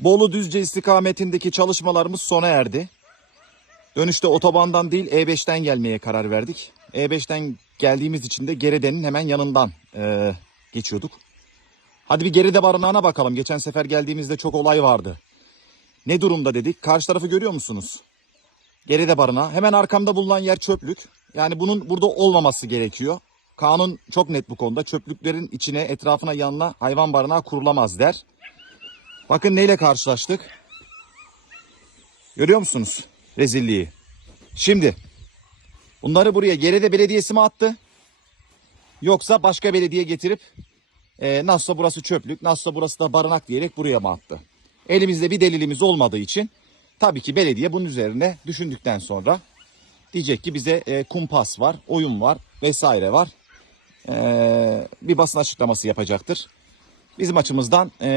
Bolu Düzce istikametindeki çalışmalarımız sona erdi. Dönüşte otobandan değil E5'ten gelmeye karar verdik. E5'ten geldiğimiz için de Gerede'nin hemen yanından eee, geçiyorduk. Hadi bir Gerede barınağına bakalım. Geçen sefer geldiğimizde çok olay vardı. Ne durumda dedik. Karşı tarafı görüyor musunuz? Gerede barınağı. Hemen arkamda bulunan yer çöplük. Yani bunun burada olmaması gerekiyor. Kanun çok net bu konuda. Çöplüklerin içine, etrafına, yanına hayvan barınağı kurulamaz der. Bakın neyle karşılaştık. Görüyor musunuz rezilliği? Şimdi bunları buraya Gerede Belediyesi mi attı? Yoksa başka belediye getirip e, nasılsa burası çöplük, nasılsa burası da barınak diyerek buraya mı attı? Elimizde bir delilimiz olmadığı için tabii ki belediye bunun üzerine düşündükten sonra diyecek ki bize e, kumpas var, oyun var vesaire var. E, bir basın açıklaması yapacaktır. Bizim açımızdan e,